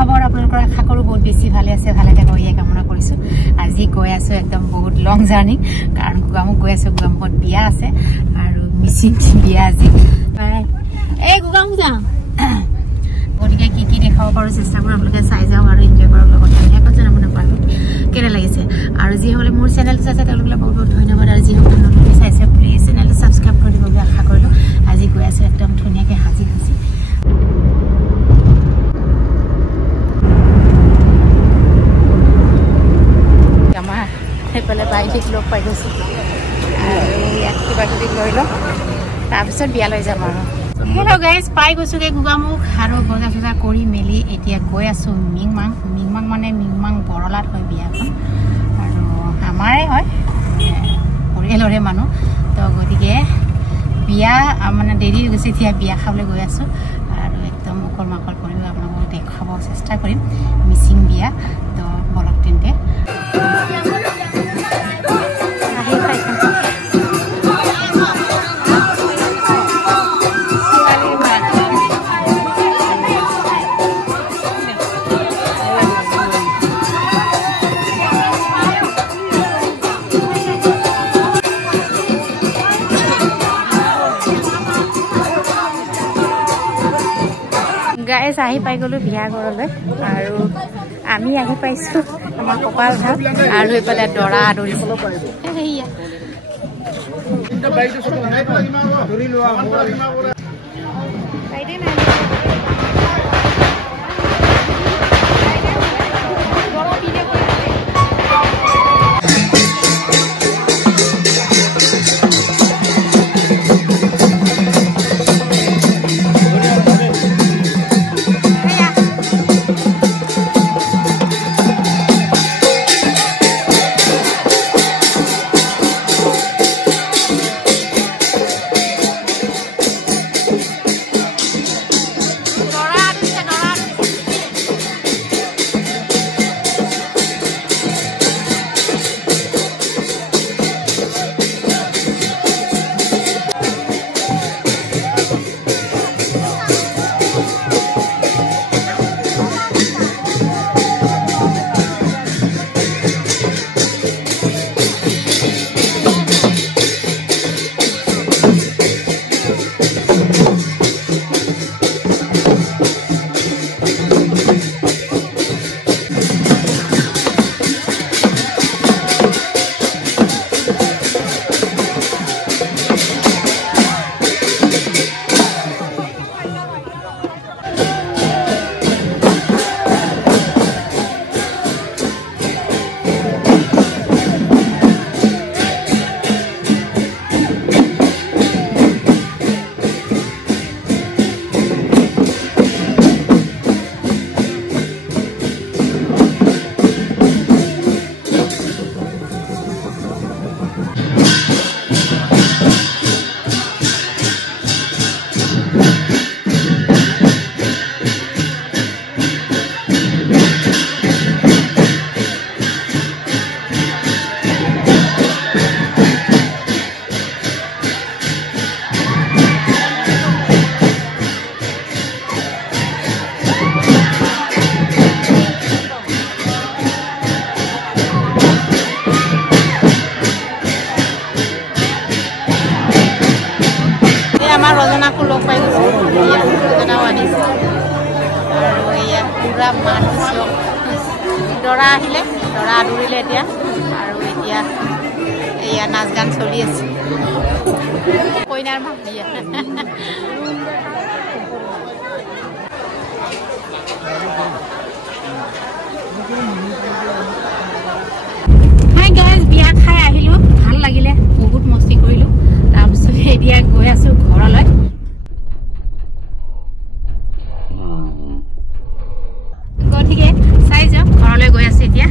খবৰ আপোনালোকৰ আশা কৰো বহুত বেছি ভালে আছে ভালে থাকক ইয়া কামনা কৰিছো আজি গৈ আছো একদম বহুত লং জাৰ্নি কাৰণ গুগামুখ গৈ আছো গুগামুখত বিয়া আছে আৰু মিচিং বিয়া আজি এই গুগামুখ যাম গতিকে কি কি দেখাব পাৰো চেষ্টা কৰিম আপোনালোকে চাই যাওক আৰু এনজয় কৰক লগত হেকত জানাব নাপাৰো কেনে লাগিছে আৰু যিসকলে মোৰ চেনেলটো চাইছে তেওঁলোকক বহুত বহুত ধন্যবাদ আৰু যিসকলে নতুন চাইছে প্লিজ চেনেলটো ছাবস্ক্ৰাইব কৰি দিব বুলি আশা কৰিলো আজি গৈ আছো একদম ধুনীয়াকৈ হাজি আমাৰ সেইফালে বাইক লগ পাই গৈছো আৰু ইয়াত কিবা কিবি লৈ লওঁ তাৰপিছত বিয়ালৈ যাম আৰু হেল্ল' গাইজ পাই গৈছোগে গুগামুখ আৰু বজাৰ চজাৰ কৰি মেলি এতিয়া গৈ আছো মিংমাং মানে মিংমাং বৰলাত হয় বিয়াখন আৰু আমাৰে হয় পৰিয়ালৰে মানুহ তো গতিকে বিয়া মানে দেৰি হৈ গৈছে এতিয়া বিয়া খাবলৈ গৈ আছো আৰু একদম মুখৰ মাখৰ কৰিও আপোনালোকক দেখাব চেষ্টা কৰিম মিচিং বিয়া তো বলক তেন্তে গাইজ আহি পাই গলো বিয়া ঘৰলৈ আৰু আমি আহি পাইছো আমাৰ কপাল ভাল আৰু এইফালে দৰা আদৰিছে ৰজনাকো লগ পাই গৈছো ৰজনাও আনিছে আৰু এয়া পুৰা মানুহ দৰা আহিলে দৰা আদৰিলে এতিয়া আৰু এতিয়া এয়া নাচ গান চলি আছে কইনাৰ মাক বিয়া হাই গাইজ বিয়া খাই আহিলো ভাল লাগিলে বহুত মস্তি কৰিলো তাৰপিছত এতিয়া গৈ আছো ঘৰলৈ গতিকে চাই যাওক ঘৰলৈ গৈ আছো এতিয়া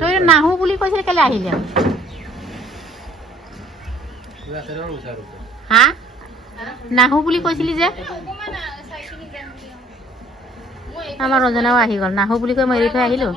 তই নাহো বুলি কৈছিল কেলে আহিলে হা নাহো বুলি কৈছিলি যে আমাৰ ৰজনাও আহি গ'ল নাহো বুলি কৈ মই এৰি থৈ আহিলো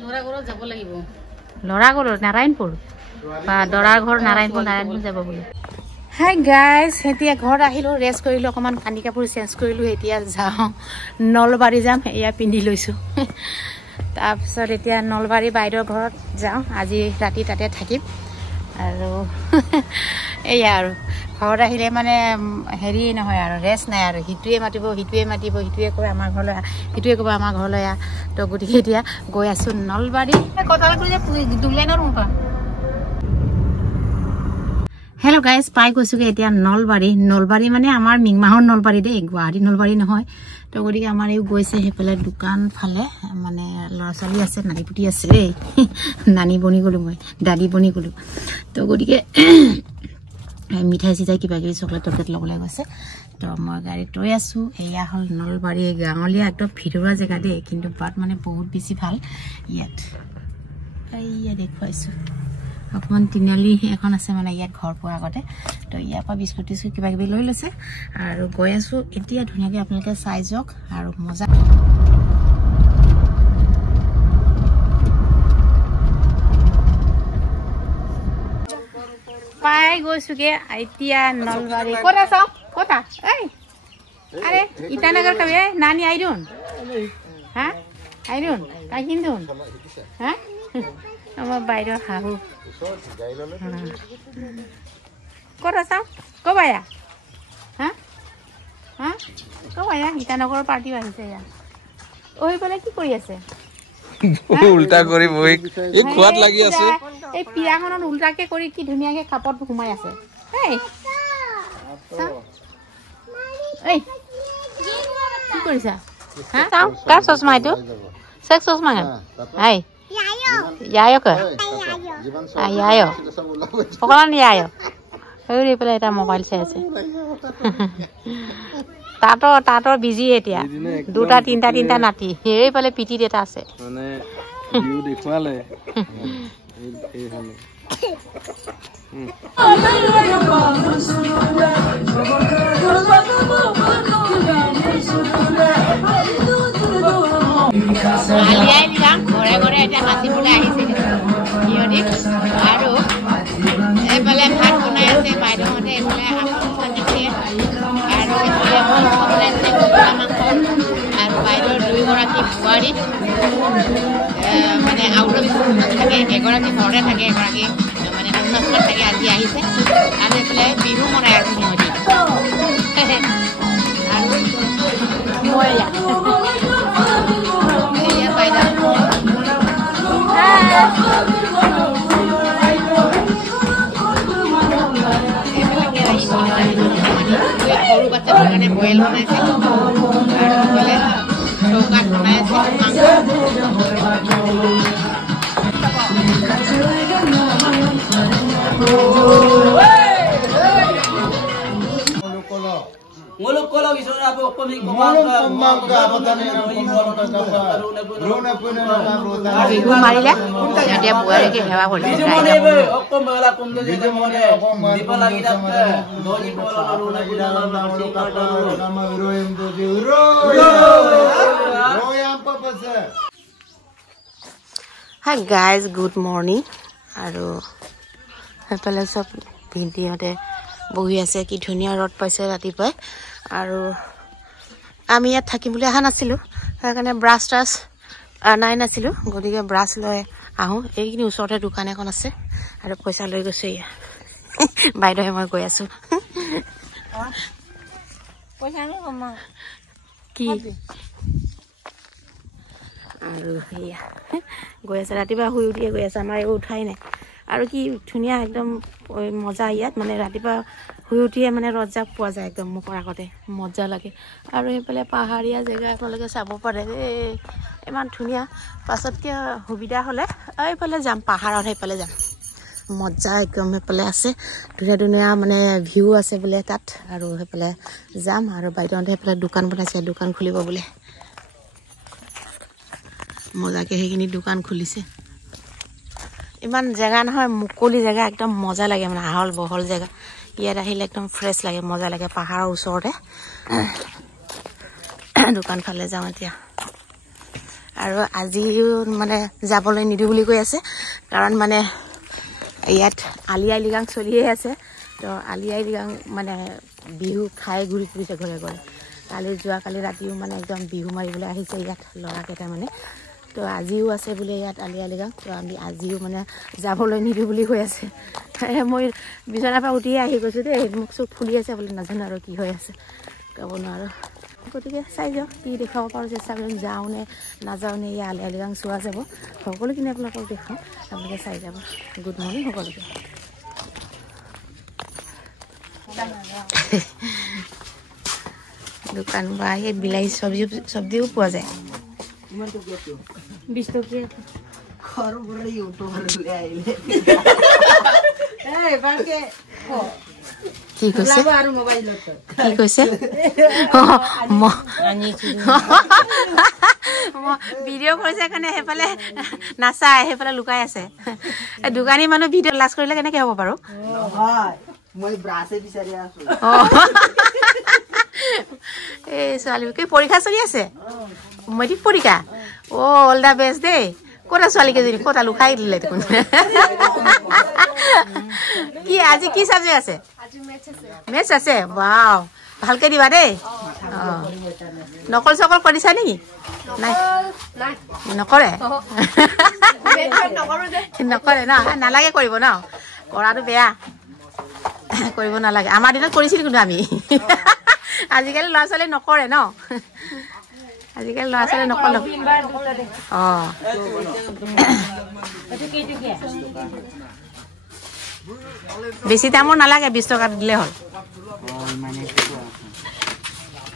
ল'ৰা ঘৰত যাব লাগিব লৰা গ'ল নাৰায়ণপুৰ বা দৰাৰ ঘৰ নাৰায়ণপুৰ যাব বুলি হাই গাইজ এতিয়া ঘৰত আহিলোঁ ৰেষ্ট কৰিলোঁ অকণমান কানি কাপোৰ চেঞ্জ কৰিলোঁ এতিয়া যাওঁ নলবাৰী যাম এয়া পিন্ধি লৈছোঁ তাৰপিছত এতিয়া নলবাৰী বাইদেউৰ ঘৰত যাওঁ আজি ৰাতি তাতে থাকিম আৰু এয়া আৰু ঘৰত আহিলে মানে হেৰি নহয় আৰু ৰেষ্ট নাই আৰু সিটোৱে মাতিব সিটোৱে কয় আমাৰ ঘৰলৈ সিটোৱে ক'ব আমাৰ ঘৰলৈ আহ তো গতিকে এতিয়া গৈ আছোঁ নলবাৰী কঁঠালগুৰি যে দুলেনৰ মুখা হেল্ল' গাইজ পাই গৈছোগে এতিয়া নলবাৰী মানে আমাৰ মিংমাহৰ নলবাৰী দেই গুৱাহাটী নলবাৰী নহয় তো গতিকে আমাৰ এই গৈছে সেইফালে দোকান ফালে মানে ল'ৰা ছোৱালী আছে নাৰীপুতি আছে দেই নানী বনি গ'লোঁ মই দাদী বনি গ'লোঁ তো গতিকে মিঠাই চিঠাই কিবা কিবি চকলেট টকলেট ল'বলৈ গৈছে তো মই গাড়ীত ৰৈ আছোঁ এয়া হ'ল নলবাৰী গাঁৱলীয়া একদম ভিতৰুৱা জেগা দেই কিন্তু বাট মানে বহুত বেছি ভাল ইয়াত এয়া দেখুৱাইছোঁ অকণমান তিনিআলি এখন আছে মানে ইয়াত ঘৰ পোৱাৰ আগতে তো ইয়াৰ পৰা বিস্কুট টিস্কুট কিবা কিবি লৈ লৈছে আৰু গৈ আছোঁ এতিয়া ধুনীয়াকৈ আপোনালোকে চাই যাওক আৰু মজা পাই গৈছোগে এতিয়া নলবাৰী ক'ত আছ ক'ত এই আৰে ইটানগৰ কবি নানি আইৰুন হা আইৰুন তাই কিন্তু হা আমাৰ বাইদেউৰ শাহু ক'ত আছ ক'ব আয়া হা হা ক'ব আয়া ইটানগৰৰ পাৰ্টিও আহিছে ইয়াত ঐ বোলে কি কৰি আছে উল্টা কৰি বহি এই খোৱাত লাগি আছে এই পিৰাখনত উল্টাকে কৰি কি ধুনীয়াকে কাপত ঘুমাই আছে এই এই কি কৰিছা হা চাওঁ কাৰ চশমা এইটো চেক চশমা হাই ইয়ায়ক ইয়ায় অকণমান ইয়ায় এই পেলাই এটা মোবাইল চাই আছে তাঁতৰ বিজি এতিয়া দুটা তিনিটা নাতি সেইফালে পিটিত এটা আছে ঘৰে ঘৰে এতিয়া নাচিবলৈ আহিছে সিহঁতি আৰু এইফালে ভাত বনাই আছে বাইদেউহঁতে এইফালে আনিছে আৰু এইফালে মাংস বনাইছে কুকুৰা মাংস আৰু বাইদেউৰ দুয়োগৰাকী বোৱাৰী মানে আউট অফ থাকে এগৰাকী ঘৰতে থাকে এগৰাকী মানে অৰুণাচলত থাকে আজি আহিছে আৰু এইফালে বিহু মনাই আছে সিহঁতি আৰু মই এয়া বাইদেউ সৰু বাচ্চাটোৰ কাৰণে বইল বনাইছে আৰু বোলে চৌকাত বনাই আছে মাংস বিহু মাৰিলে এতিয়া বোৱাৰীকে সেৱা কৰিছে হাই গাইজ গুড মৰ্ণিং আৰু সেইফালে চব ভিন্দিহঁতে বহি আছে কি ধুনীয়া ৰ'দ পাইছে ৰাতিপুৱাই আৰু আমি ইয়াত থাকিম বুলি অহা নাছিলোঁ সেইকাৰণে ব্ৰাছ ট্ৰাছ নাই নাছিলোঁ গতিকে ব্ৰাছ লৈ আহোঁ এইখিনি ওচৰতে দোকান এখন আছে আৰু পইচা লৈ গৈছোঁ এয়া বাইদেৱে মই গৈ আছোঁ কি আৰু সেয়া গৈ আছে ৰাতিপুৱা শুই উঠিয়ে গৈ আছে আমাৰ এইবোৰ উঠাই নাই আৰু কি ধুনীয়া একদম মজা ইয়াত মানে ৰাতিপুৱা শুই উঠিয়ে মানে ৰজাক পোৱা যায় একদম মুখৰ আগতে মজা লাগে আৰু সেইফালে পাহাৰীয়া জেগা আপোনালোকে চাব পাৰে ইমান ধুনীয়া পাছতকৈ সুবিধা হ'লে এইফালে যাম পাহাৰত সেইফালে যাম মজা একদম সেইফালে আছে ধুনীয়া ধুনীয়া মানে ভিউ আছে বোলে তাত আৰু সেইফালে যাম আৰু বাইদেউহঁতে সেইফালে দোকান বনাইছে দোকান খুলিব বোলে মজাকৈ সেইখিনি দোকান খুলিছে ইমান জেগা নহয় মুকলি জেগা একদম মজা লাগে মানে আহল বহল জেগা ইয়াত আহিলে একদম ফ্ৰেছ লাগে মজা লাগে পাহাৰৰ ওচৰতে দোকান ফালে যাওঁ এতিয়া আৰু আজিও মানে যাবলৈ নিদিওঁ বুলি কৈ আছে কাৰণ মানে ইয়াত আলি আই লৃগাং চলিয়ে আছে তো আলি আই লৃগাং মানে বিহু খাই ঘূৰি ফুৰিছে ঘৰে ঘৰে যোৱাকালি ৰাতিও মানে একদম বিহু মাৰিবলৈ আহিছে ইয়াত ল'ৰাকেইটা মানে তো আজিও আছে বোলে ইয়াত আলি আই লৃগাং তো আমি আজিও মানে যাবলৈ নিদিওঁ বুলি কৈ আছে মই বিচনাৰ পৰা উঠিয়ে আহি গৈছোঁ দেই মোক চব ফুলি আছে বোলে নাজানো আৰু কি হৈ আছে ক'ব নোৱাৰোঁ গতিকে চাই যাওক কি দেখাব পাৰোঁ চেষ্টা কৰিম যাওঁ নে নাযাওঁ নে এই আলি আই লৃগাং চোৱা যাব সকলোখিনি আপোনালোকক দেখাওঁ আপোনালোকে চাই যাব গুড মৰ্ণিং সকলোকে দোকান বা এই বিলাহী চব্জিও পোৱা যায় 20 টকীয়া কি কৈছে কি কৈছে ভিডিঅ' কৰিছে কাৰণে সেইফালে নাচাই সেইফালে লুকাই আছে দোকানী মানুহ ভিডিঅ' লাজ কৰিলে কেনেকৈ হ'ব বাৰু এই ছোৱালী কি পৰীক্ষা চলি আছে মেট্ৰিক পৰীক্ষা অল দা বেষ্ট দেই ক'তা ছোৱালীকেইজনী ক'তা লুকাই দিলে দেখোন কি আজি কি চাবজেক্ট আছে মেথছ আছে ৱাও ভালকে দিবা দেই নকল চকল কৰিছা নেকি নাই নকৰে নকৰে ন নালাগে কৰিব ন কৰাটো বেয়া কৰিব নালাগে আমাৰ দিনত কৰিছিল কিন্তু আমি আজিকালি ল'ৰা ছোৱালী নকৰে ন আজিকালি ল'ৰা ছোৱালী নকৰে বেছি দামৰ নালাগে 20 টকা দিলে হ'ল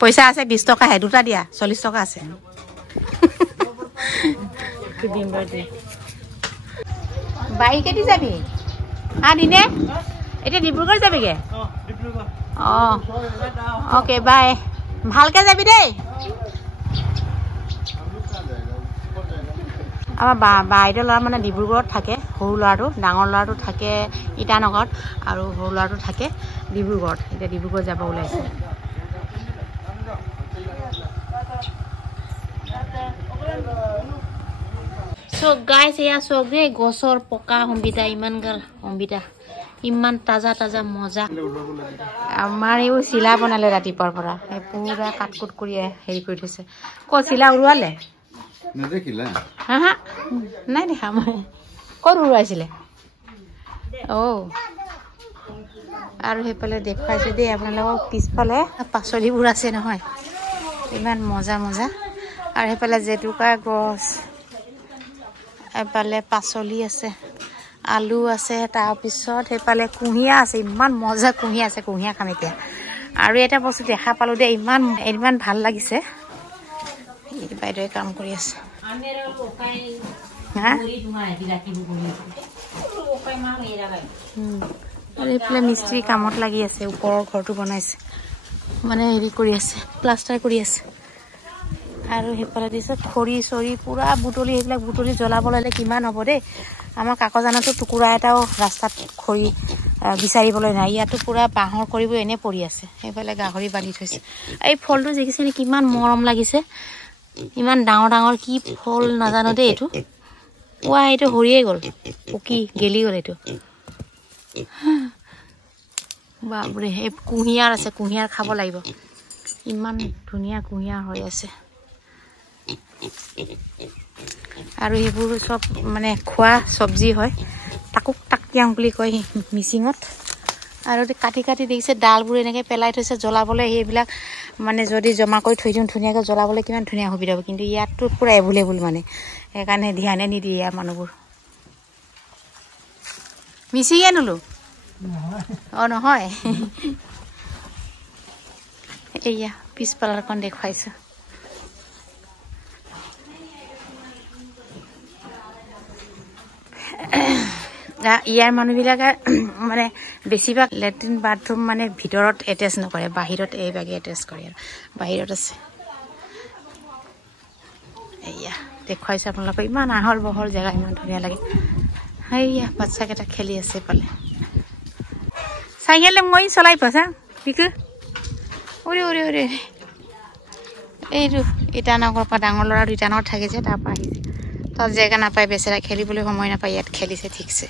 পইচা আছে 20 টকাহে দুটা দিয়া 40 টকা আছে বাইকেদি যাবি দিনে এতিয়া ডিব্ৰুগড় যাবিগে অ'কে বাই ভালকে যাবি দেই আমাৰ বাইদেউ ল'ৰা মানে ডিব্ৰুগড়ত থাকে সৰু ল'ৰাটো ডাঙৰ ল'ৰাটো থাকে ইটানগৰত আৰু সৰু ল'ৰাটো থাকে ডিব্ৰুগড়ত এতিয়া ডিব্ৰুগড় যাব ওলাইছে চক গাইছ এয়া চক দেই গছৰ পকা অম্বিতা ইমান গাল অম্বিতা ইমান তাজা তাজা মজা আমাৰ এইও চিলা বনালে ৰাতিপুৱাৰ পৰা পুৰা কাটকুট কৰি হেৰি কৰি থৈছে ক'ত চিলা উৰুৱালে হা হা নাই দেখা মই ক'ত উৰুৱাইছিলে আৰু সেইফালে দেখুৱাইছে দেই আপোনালোকক পিছফালে পাচলিবোৰ আছে নহয় ইমান মজা মজা আৰু সেইফালে জেতুকা গছ এইফালে পাচলি আছে আলু আছে তাৰপিছত সেইফালে কুঁহিয়া আছে ইমান মজা কুঁহিয়া আছে কুঁহিয়া খাম এতিয়া আৰু এটা বস্তু দেখা পালোঁ দেই ইমান ভাল লাগিছে বাইদেৱে কাম কৰি আছে আৰু এইফালে মিস্ত্ৰী কামত লাগি আছে ওপৰৰ ঘৰটো বনাইছে মানে হেৰি কৰি আছে প্লাষ্টাৰ কৰি আছে আৰু সেইফালে দিছে খৰি চৰি পুৰা বুটলি সেইবিলাক বুটলি জ্বলাব ল'লে কিমান হ'ব দেই আমাৰ কাকজানতো টুকুৰা এটাও ৰাস্তাত খৰি বিচাৰিবলৈ নাই ইয়াতো পুৰা বাঁহৰ খৰিবোৰ এনে পৰি আছে সেইফালে গাহৰি বান্ধি থৈছে এই ফলটো দেখিছে নে কিমান মৰম লাগিছে ইমান ডাঙৰ ডাঙৰ কি ফল নাজানো দেই এইটো এইটো হৰিয়ে গ'ল পকি গেলি গ'ল এইটো বাপৰে এই কুঁহিয়াৰ আছে কুঁহিয়াৰ খাব লাগিব ইমান ধুনীয়া কুঁহিয়াৰ হৈ আছে আৰু এইবোৰ চব মানে খোৱা চব্জি হয় তাকুক টাকিয়াং বুলি কয় মিচিঙত আৰু কাটি কাটি দেখিছে ডালবোৰ এনেকৈ পেলাই থৈছে জ্বলাবলৈ সেইবিলাক মানে যদি জমা কৰি থৈ দিওঁ ধুনীয়াকৈ জ্বলাবলৈ কিমান ধুনীয়া সুবিধা হ'ব কিন্তু ইয়াততো পূৰা এভেইলেবল মানে সেইকাৰণে ধ্যানে নিদিয়ে ইয়াৰ মানুহবোৰ মিচিঙে নোলো নহয় এয়া পিছফালৰখন দেখুৱাইছোঁ ইয়াৰ মানুহবিলাকে মানে বেছিভাগ লেট্ৰিন বাথৰুম মানে ভিতৰত এটেচ নকৰে বাহিৰত এইভাগে এটেচ কৰে আৰু বাহিৰত আছে এয়া দেখুৱাইছে আপোনালোকক ইমান আহল বহল জেগা ইমান ধুনীয়া লাগে সেয়া বাচ্চাকেইটা খেলি আছে পালে চাইকেলে মই চলাই পাইছা পিকু উৰি উৰি উৰি এইটো ইটানগৰৰ পৰা ডাঙৰ ল'ৰাটো ইটানগৰত থাকে যে তাৰ পৰা আহিছে তো তাত জেগা নাপায় বেচেৰা খেলিবলৈ সময় নাপায় ইয়াত খেলিছে ঠিকছে